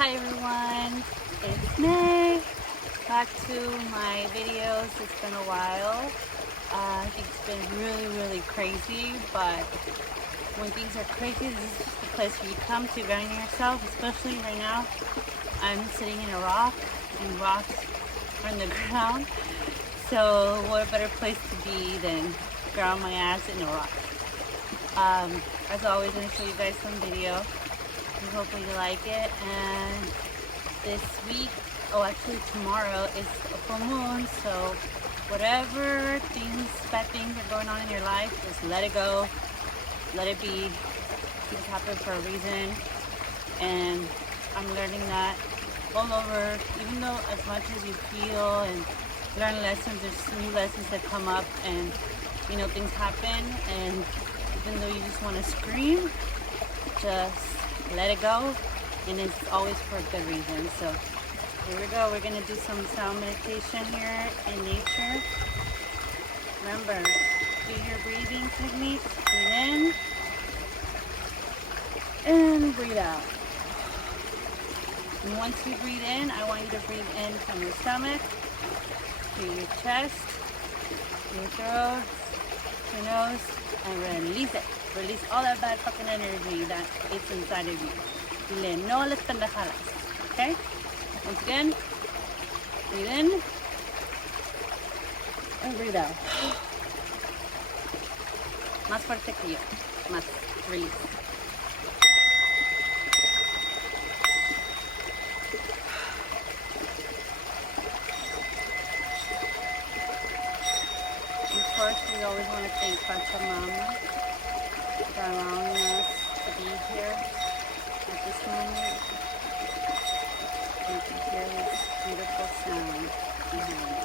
Hi everyone, it's May. Back to my videos. It's been a while. I think it's been really crazy, but when things are crazy, this is just the place where you come to ground yourself. Especially right now, I'm sitting in a rock, and rocks are in the ground. So what a better place to be than ground my ass in a rock. As always, I'm going to show you guys some video. Hopefully you like it. And this week, actually tomorrow is a full moon, so whatever bad things are going on in your life, just let it go, let it be. Things happen for a reason, and I'm learning that all over. Even though as much as you feel and learn lessons, there's new lessons that come up, and things happen, and even though you just want to scream, just let it go, and it's always for a good reason. So here we go. We're gonna do some sound meditation here in nature. Remember, do your breathing techniques. Breathe in and breathe out. And once you breathe in, I want you to breathe in from your stomach to your chest, your throat, your nose, and release it. Release all that bad fucking energy that is inside of you. Dile no a las pendejadas. Okay? Once again, breathe in and breathe out. Más fuerte que yo. Más. Release. Of course, we always want to thank Pachamama for allowing us to be here at this moment. You can hear this beautiful sound behind me.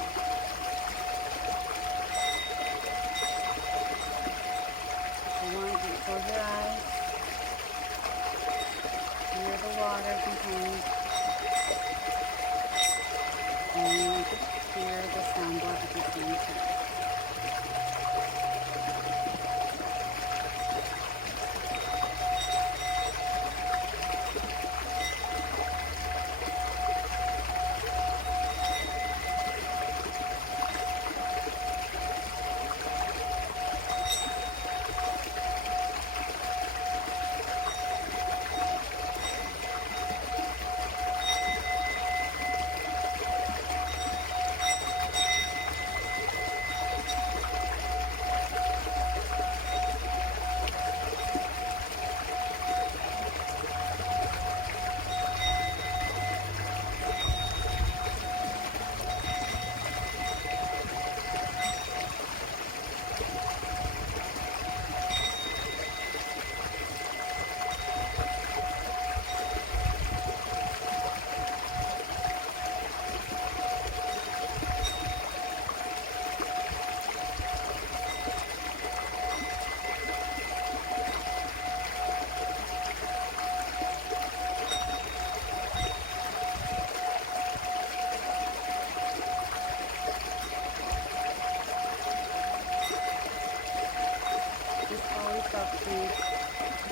If you want, you can close your eyes. Hear the water behind. And you can hear the soundboard at the same time.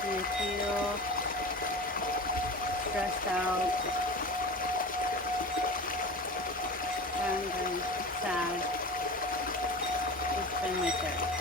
Do you feel stressed out, angry, sad? It's been my therapist.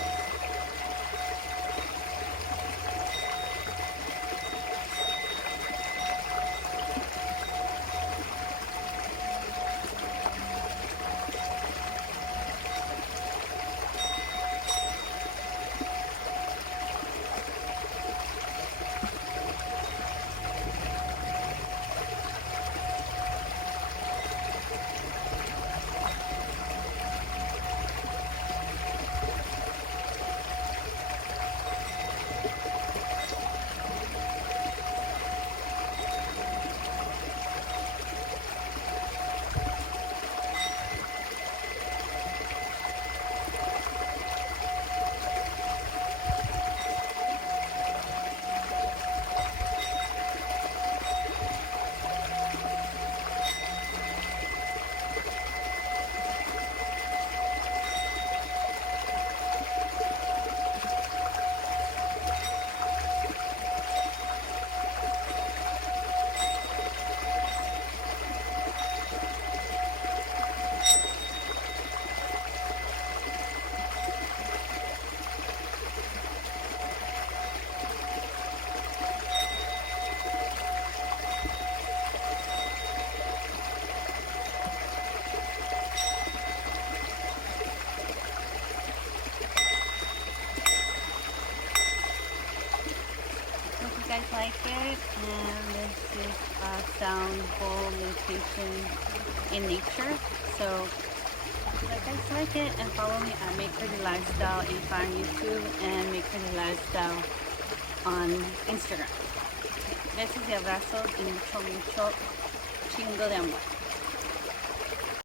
it, and this is a sound bowl meditation in nature. So if you guys like it, and follow me at Make Pretty Lifestyle on YouTube and Make Pretty Lifestyle on Instagram. Besos y abrazos y mucho, mucho chingo de amor.